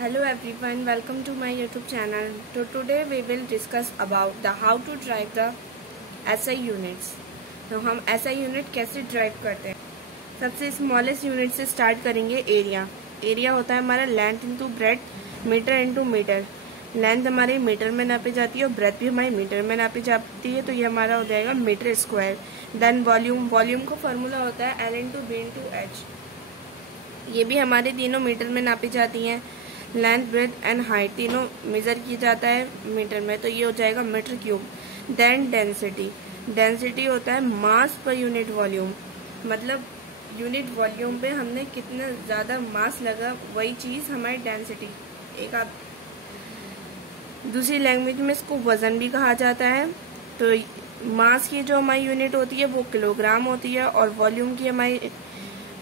Hello everyone, welcome to my YouTube channel. So today we will discuss about the how to drive the SI units. तो हम SI unit कैसे drive करते हैं। सबसे smallest unit से start करेंगे। Area होता है हमारा length into breadth metre into metre. Length हमारी मीटर में नापी जाती है और ब्रेथ भी हमारी मीटर में नापी जाती है, तो ये हमारा हो जाएगा मीटर स्क्वायर। देन वॉल्यूम का फॉर्मूला होता है L into B into H. ये भी हमारे तीनों मीटर में नापी जाती हैं। लेंथ ब्रेथ एंड हाइट तीनों मेजर किया जाता है मीटर में, तो ये हो जाएगा मीटर क्यूब। देन डेंसिटी होता है मास पर यूनिट वॉल्यूम, मतलब यूनिट वॉल्यूम पे हमने कितना ज़्यादा मास लगा वही चीज़ हमारी डेंसिटी। एक आप दूसरी लैंग्वेज में इसको वजन भी कहा जाता है। तो मास की जो हमारी यूनिट होती है वो किलोग्राम होती है और वॉल्यूम की हमारी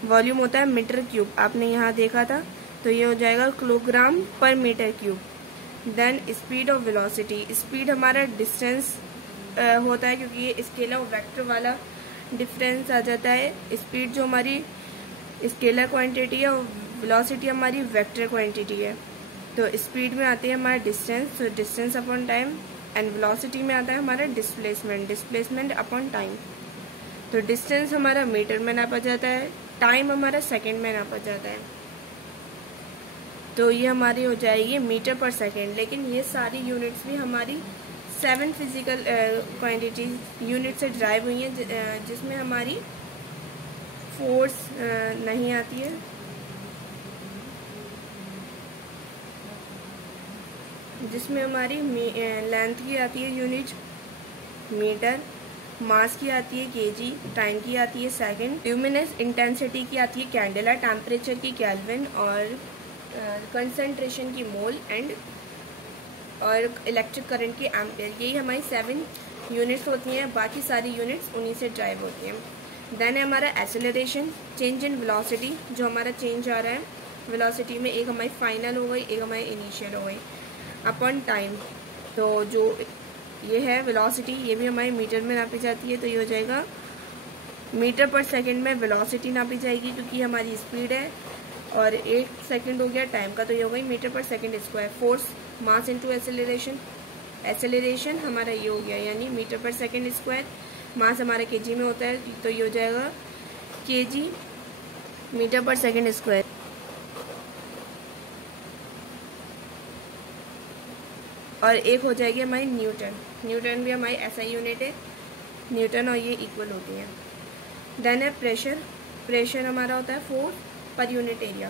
वॉल्यूम होता है मीटर क्यूब। आपने यहाँ देखा था, तो ये हो जाएगा किलोग्राम पर मीटर क्यूब। देन स्पीड और वेलोसिटी, स्पीड हमारा डिस्टेंस होता है क्योंकि ये स्केलर वेक्टर वाला डिफरेंस आ जाता है। स्पीड जो हमारी स्केलर क्वांटिटी है और वेलोसिटी हमारी वेक्टर क्वांटिटी है। तो स्पीड में आती है हमारा डिस्टेंस, तो distance upon time, and velocity में आता है हमारा डिस्प्लेसमेंट अपॉन टाइम। तो डिस्टेंस हमारा मीटर में नापा जाता है, टाइम हमारा सेकेंड में नापा जाता है। तो ये हमारी हो जाएगी मीटर पर सेकेंड। लेकिन ये सारी यूनिट्स भी हमारी 7 फिजिकल क्वांटिटी यूनिट से ड्राइव हुई हैं, जिसमें हमारी फोर्स नहीं आती है, जिसमें हमारी लेंथ की आती है यूनिट मीटर, मास की आती है केजी, टाइम की आती है सेकंड, ल्यूमिनस इंटेंसिटी की आती है कैंडेला, टेम्परेचर की केल्विन, और कंसंट्रेशन की मोल, एंड और इलेक्ट्रिक करंट की एम्पियर। यही हमारी 7 यूनिट्स होती हैं। बाकी सारी यूनिट्स उन्हीं से ड्राइव होती हैं। देन है हमारा एक्सेलरेशन, चेंज इन वेलोसिटी, जो हमारा चेंज आ रहा है वेलोसिटी में, एक हमारी फाइनल हो गई, एक हमारी इनिशियल हो गई, अपॉन टाइम। तो जो ये है वेलोसिटी, ये भी हमारी मीटर में नापी जाती है, तो ये हो जाएगा मीटर पर सेकेंड में वेलोसिटी नापी जाएगी क्योंकि हमारी स्पीड है, और 1 सेकेंड हो गया टाइम का, तो ये हो गई मीटर पर second square. Force mass into acceleration हमारा ये हो गया, यानी मीटर पर सेकेंड स्क्वायर। मास हमारा केजी में होता है, तो ये हो जाएगा केजी मीटर पर सेकेंड स्क्वायर। और एक हो जाएगी हमारी न्यूटन भी हमारी SI यूनिट है। न्यूटन और ये इक्वल होती हैं। देन है प्रेशर हमारा होता है force per unit area.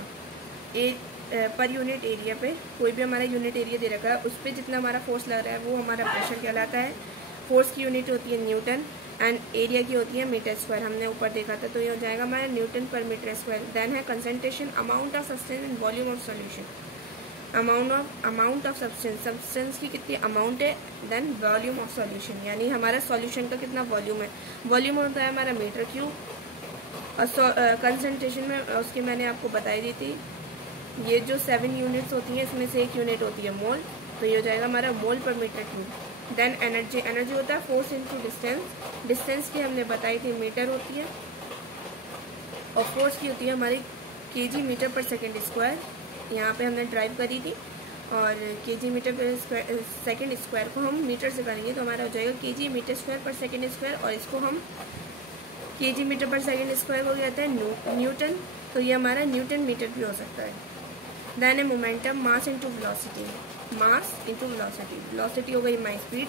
Per unit area पे कोई भी हमारा यूनिट एरिया दे रखा है, उस पर जितना हमारा फोर्स लग रहा है वो हमारा प्रेशर कहलाता है। फोर्स की यूनिट होती है न्यूटन एंड एरिया की होती है मीटर स्क्वायर, हमने ऊपर देखा था, तो ये हो जाएगा हमारा न्यूटन पर मीटर स्क्वायर। देन है concentration, amount of substance and volume of solution. Amount of substance की कितनी अमाउंट है, देन वॉल्यूम ऑफ सॉल्यूशन, यानी हमारा सॉल्यूशन का कितना वॉल्यूम है। वॉल्यूम होता है हमारा मीटर क्यूब, और कंसंट्रेशन में उसकी मैंने आपको बताई दी थी। ये जो 7 यूनिट्स होती हैं इसमें से एक यूनिट होती है मोल, तो ये हो जाएगा हमारा मोल पर मीटर क्यूब। देन एनर्जी होता है फोर्स इंटू डिस्टेंस की हमने बताई थी मीटर होती है, और फोर्स की होती है हमारी केजी मीटर पर सेकेंड स्क्वायर। यहाँ पे हमने ड्राइव करी थी, और केजी मीटर पर सेकेंड स्क्वायर को हम मीटर से करेंगे, तो हमारा हो जाएगा केजी मीटर स्क्वायर पर सेकेंड स्क्वायर, और इसको हम केजी मीटर पर सेकेंड स्क्वायर को कहते हैं न्यूटन, तो ये हमारा न्यूटन मीटर भी हो सकता है। देन है momentum, mass into velocity, velocity हो गई हमारी स्पीड,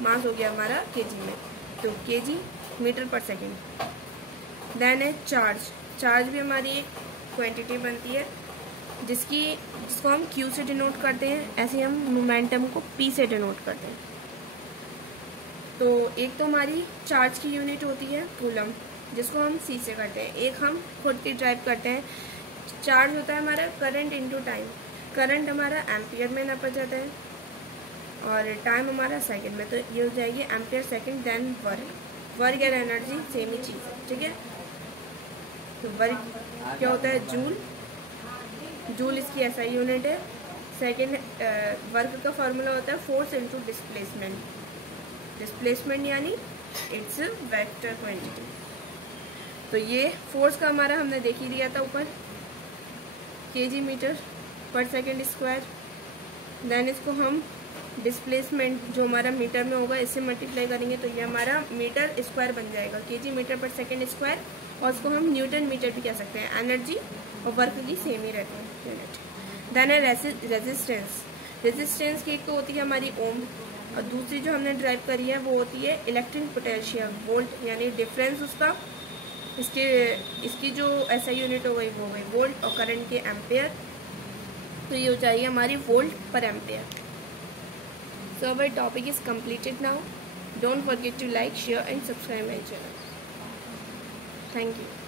मास हो गया हमारा केजी में, तो केजी मीटर पर सेकेंड। देन है चार्ज भी हमारी एक क्वांटिटी बनती है, जिसको हम Q से डिनोट करते हैं, ऐसे हम मोमेंटम को P से डिनोट करते हैं। तो एक तो हमारी चार्ज की यूनिट होती है कूलम, जिसको हम C से करते हैं। एक हम खुद की ड्राइव करते हैं। चार्ज होता है हमारा करंट इंटू टाइम। करंट हमारा एम्पियर में नापा जाता है, और टाइम हमारा सेकंड में, तो ये हो जाएगी ampere second. Then work and energy same ही चीज़ है, ठीक है। तो वर्क क्या होता है, जूल इसकी SI यूनिट है। सेकेंड वर्क का फॉर्मूला होता है फोर्स इंटू डिस्प्लेसमेंट, यानी इट्स वेक्टर क्वांटिटी। तो ये फोर्स का हमारा हमने देख ही लिया था ऊपर, केजी मीटर पर सेकेंड स्क्वायर। देन इसको हम डिस्प्लेसमेंट जो हमारा मीटर में होगा इससे मल्टीप्लाई करेंगे तो ये हमारा मीटर स्क्वायर बन जाएगा, केजी मीटर पर सेकेंड स्क्वायर। और इसको हम न्यूटन मीटर भी कह सकते हैं। एनर्जी और वर्क की सेम ही रहती है यूनिट। देन है रेजिस्टेंस। रेजिस्टेंस की एक तो होती है हमारी ओम, और दूसरी जो हमने ड्राइव करी है वो होती है इलेक्ट्रिक पोटेंशियल वोल्ट, यानी डिफरेंस उसका इसकी जो एसआई यूनिट हो गई वो हो गई वोल्ट, और करंट के एम्पेयर, तो ये हो जाएगी हमारी volt per ampere. So our topic is completed now. Don't forget to like, share and subscribe my channel. Thank you.